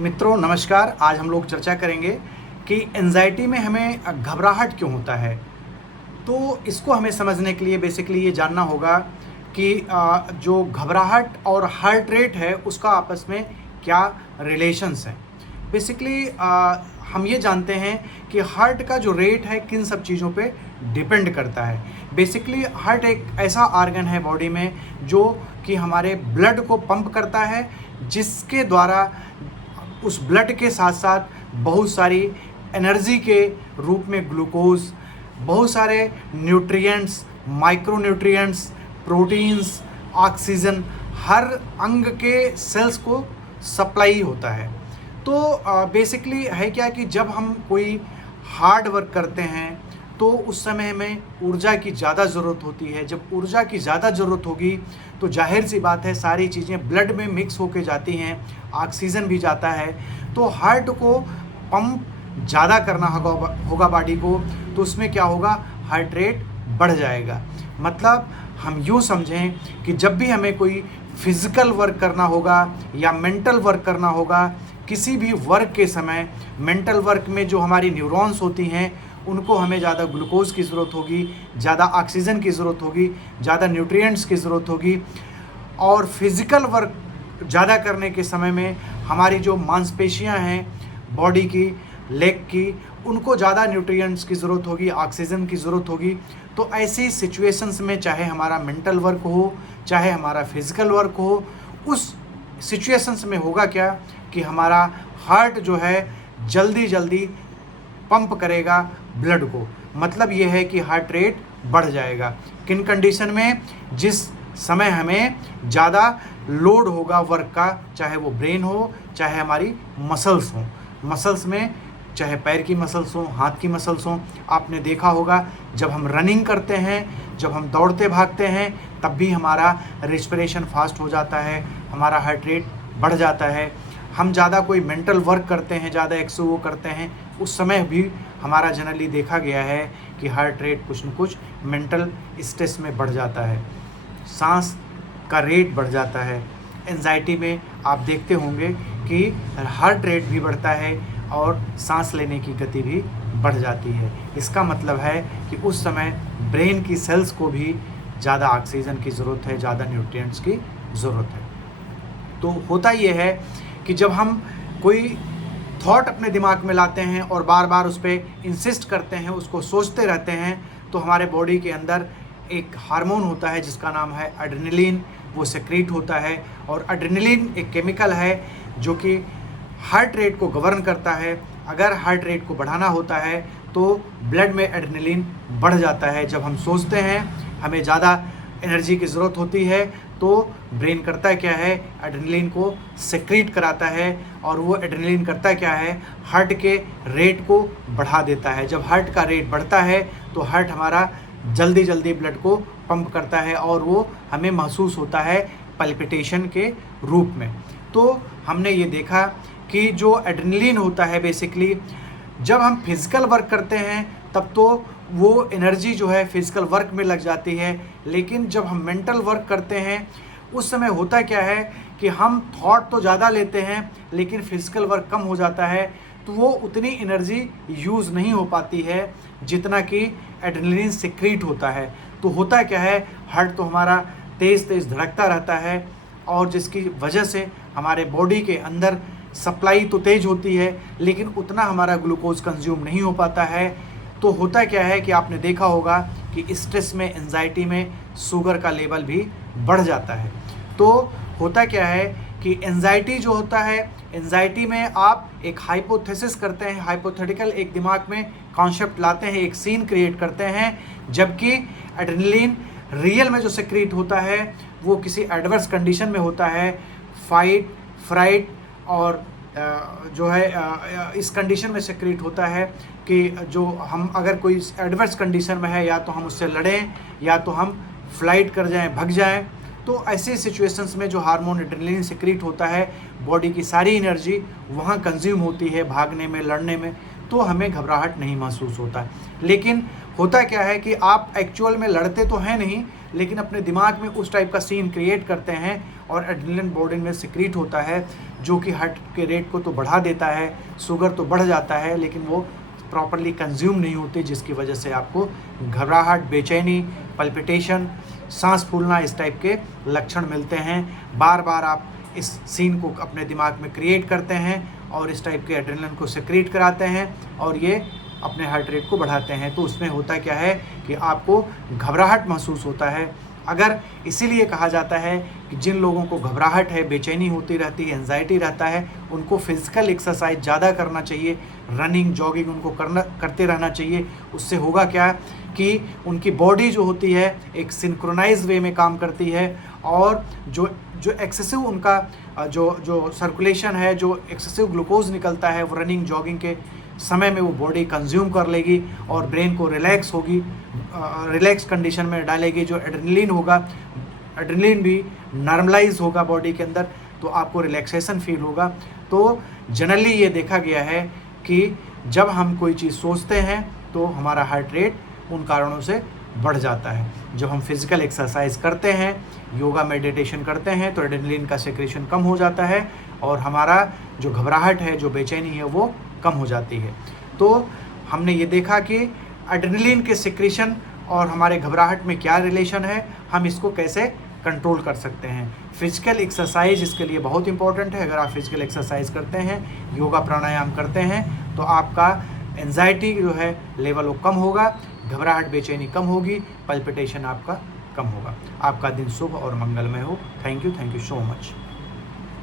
मित्रों नमस्कार। आज हम लोग चर्चा करेंगे कि एंजाइटी में हमें घबराहट क्यों होता है। तो इसको हमें समझने के लिए बेसिकली ये जानना होगा कि जो घबराहट और हार्ट रेट है उसका आपस में क्या रिलेशंस है। बेसिकली हम ये जानते हैं कि हार्ट का जो रेट है किन सब चीज़ों पे डिपेंड करता है। बेसिकली हार्ट एक ऐसा आर्गन है बॉडी में जो कि हमारे ब्लड को पंप करता है, जिसके द्वारा उस ब्लड के साथ साथ बहुत सारी एनर्जी के रूप में ग्लूकोज, बहुत सारे न्यूट्रिएंट्स, माइक्रोन्यूट्रिएंट्स, प्रोटीन्स, ऑक्सीजन हर अंग के सेल्स को सप्लाई होता है। तो बेसिकली है क्या कि जब हम कोई हार्ड वर्क करते हैं तो उस समय में ऊर्जा की ज़्यादा ज़रूरत होती है। जब ऊर्जा की ज़्यादा ज़रूरत होगी तो जाहिर सी बात है सारी चीज़ें ब्लड में मिक्स होके जाती हैं, ऑक्सीजन भी जाता है। तो हार्ट को पंप ज़्यादा करना होगा बॉडी को, तो उसमें क्या होगा, हार्ट रेट बढ़ जाएगा। मतलब हम यूँ समझें कि जब भी हमें कोई फिज़िकल वर्क करना होगा या मेंटल वर्क करना होगा, किसी भी वर्क के समय मेंटल वर्क में जो हमारी न्यूरॉन्स होती हैं उनको हमें ज़्यादा ग्लूकोज की ज़रूरत होगी, ज़्यादा ऑक्सीजन की ज़रूरत होगी, ज़्यादा न्यूट्रिएंट्स की ज़रूरत होगी। और फिज़िकल वर्क ज़्यादा करने के समय में हमारी जो मांसपेशियां हैं बॉडी की, लेग की, उनको ज़्यादा न्यूट्रिएंट्स की ज़रूरत होगी, ऑक्सीजन की ज़रूरत होगी। तो ऐसी सिचुएशंस में चाहे हमारा मेंटल वर्क हो, चाहे हमारा फिज़िकल वर्क हो, उस सिचुएशंस में होगा क्या कि हमारा हार्ट जो है जल्दी जल्दी पंप करेगा ब्लड को। मतलब ये है कि हार्ट रेट बढ़ जाएगा। किन कंडीशन में? जिस समय हमें ज़्यादा लोड होगा वर्क का, चाहे वो ब्रेन हो, चाहे हमारी मसल्स हों। मसल्स में चाहे पैर की मसल्स हों, हाथ की मसल्स हों। आपने देखा होगा जब हम रनिंग करते हैं, जब हम दौड़ते भागते हैं, तब भी हमारा रेस्पिरेशन फास्ट हो जाता है, हमारा हार्ट रेट बढ़ जाता है। हम ज़्यादा कोई मेंटल वर्क करते हैं, ज़्यादा एक्सो करते हैं, उस समय भी हमारा जनरली देखा गया है कि हार्ट रेट कुछ न कुछ मेंटल स्ट्रेस में बढ़ जाता है, सांस का रेट बढ़ जाता है। एंजाइटी में आप देखते होंगे कि हार्ट रेट भी बढ़ता है और सांस लेने की गति भी बढ़ जाती है। इसका मतलब है कि उस समय ब्रेन की सेल्स को भी ज़्यादा ऑक्सीजन की ज़रूरत है, ज़्यादा न्यूट्रिएंट्स की ज़रूरत है। तो होता ये है कि जब हम कोई थॉट अपने दिमाग में लाते हैं और बार बार उस पर इंसिस्ट करते हैं, उसको सोचते रहते हैं, तो हमारे बॉडी के अंदर एक हार्मोन होता है जिसका नाम है एड्रेनलिन, वो सेक्रीट होता है। और एड्रेनलिन एक केमिकल है जो कि हार्ट रेट को गवर्न करता है। अगर हार्ट रेट को बढ़ाना होता है तो ब्लड में एड्रेनलिन बढ़ जाता है। जब हम सोचते हैं, हमें ज़्यादा एनर्जी की ज़रूरत होती है, तो ब्रेन करता क्या है, एड्रेनलिन को सेक्रीट कराता है। और वो एड्रेनलिन करता क्या है, हार्ट के रेट को बढ़ा देता है। जब हार्ट का रेट बढ़ता है तो हार्ट हमारा जल्दी जल्दी ब्लड को पंप करता है और वो हमें महसूस होता है पल्पिटेशन के रूप में। तो हमने ये देखा कि जो एड्रेनलिन होता है बेसिकली जब हम फिज़िकल वर्क करते हैं तब तो वो एनर्जी जो है फिज़िकल वर्क में लग जाती है, लेकिन जब हम मेंटल वर्क करते हैं उस समय होता क्या है कि हम थॉट तो ज़्यादा लेते हैं लेकिन फिज़िकल वर्क कम हो जाता है, तो वो उतनी एनर्जी यूज़ नहीं हो पाती है जितना कि एड्रेनलिन सिक्रीट होता है। तो होता क्या है, हार्ट तो हमारा तेज़ तेज़ धड़कता रहता है और जिसकी वजह से हमारे बॉडी के अंदर सप्लाई तो तेज़ होती है लेकिन उतना हमारा ग्लूकोज कंज्यूम नहीं हो पाता है। तो होता क्या है कि आपने देखा होगा कि स्ट्रेस में, एंजाइटी में शुगर का लेवल भी बढ़ जाता है। तो होता क्या है कि एंजाइटी जो होता है, एंजाइटी में आप एक हाइपोथेसिस करते हैं, हाइपोथेटिकल एक दिमाग में कॉन्सेप्ट लाते हैं, एक सीन क्रिएट करते हैं, जबकि एड्रेनलिन रियल में जो सेक्रीट होता है वो किसी एडवर्स कंडीशन में होता है, फाइट, फ्राइट और जो है इस कंडीशन में सेक्रीट होता है कि जो हम अगर कोई एडवर्स कंडीशन में है या तो हम उससे लड़ें या तो हम फ्लाइट कर जाएं, भग जाएं। तो ऐसे सिचुएशंस में जो हार्मोन एड्रेनलिन सेक्रीट होता है, बॉडी की सारी एनर्जी वहाँ कंज्यूम होती है भागने में, लड़ने में, तो हमें घबराहट नहीं महसूस होता। लेकिन होता क्या है कि आप एक्चुअल में लड़ते तो हैं नहीं, लेकिन अपने दिमाग में उस टाइप का सीन क्रिएट करते हैं और एड्रेनलिन बॉडी में सिक्रीट होता है जो कि हार्ट के रेट को तो बढ़ा देता है, शुगर तो बढ़ जाता है, लेकिन वो प्रॉपरली कंज्यूम नहीं होती, जिसकी वजह से आपको घबराहट, बेचैनी, पल्पिटेशन, सांस फूलना, इस टाइप के लक्षण मिलते हैं। बार बार आप इस सीन को अपने दिमाग में क्रिएट करते हैं और इस टाइप के एड्रेनलिन को सेक्रेट कराते हैं और ये अपने हार्ट रेट को बढ़ाते हैं। तो उसमें होता क्या है कि आपको घबराहट महसूस होता है। अगर इसीलिए कहा जाता है कि जिन लोगों को घबराहट है, बेचैनी होती रहती है, एंजाइटी रहता है, उनको फिजिकल एक्सरसाइज ज़्यादा करना चाहिए, रनिंग, जॉगिंग उनको करते रहना चाहिए। उससे होगा क्या कि उनकी बॉडी जो होती है एक सिंक्रोनाइज वे में काम करती है और जो एक्सेसिव उनका जो सर्कुलेशन है, जो एक्सेसिव ग्लूकोज निकलता है, वो रनिंग, जॉगिंग के समय में वो बॉडी कंज्यूम कर लेगी और ब्रेन को रिलैक्स होगी, रिलैक्स कंडीशन में डालेगी। जो एड्रेनलिन होगा, एड्रेनलिन भी नॉर्मलाइज होगा बॉडी के अंदर, तो आपको रिलैक्सेशन फील होगा। तो जनरली ये देखा गया है कि जब हम कोई चीज़ सोचते हैं तो हमारा हार्ट रेट उन कारणों से बढ़ जाता है। जब हम फिजिकल एक्सरसाइज करते हैं, योगा, मेडिटेशन करते हैं, तो एड्रेनलिन का सेक्रेशन कम हो जाता है और हमारा जो घबराहट है, जो बेचैनी है, वो कम हो जाती है। तो हमने ये देखा कि एड्रेनलिन के सेक्रेशन और हमारे घबराहट में क्या रिलेशन है, हम इसको कैसे कंट्रोल कर सकते हैं। फिजिकल एक्सरसाइज इसके लिए बहुत इंपॉर्टेंट है। अगर आप फिजिकल एक्सरसाइज करते हैं, योगा, प्राणायाम करते हैं, तो आपका एंजाइटी जो है लेवल वो कम होगा, घबराहट, बेचैनी कम होगी, पल्पिटेशन आपका कम होगा। आपका दिन शुभ और मंगलमय हो। Thank you so much.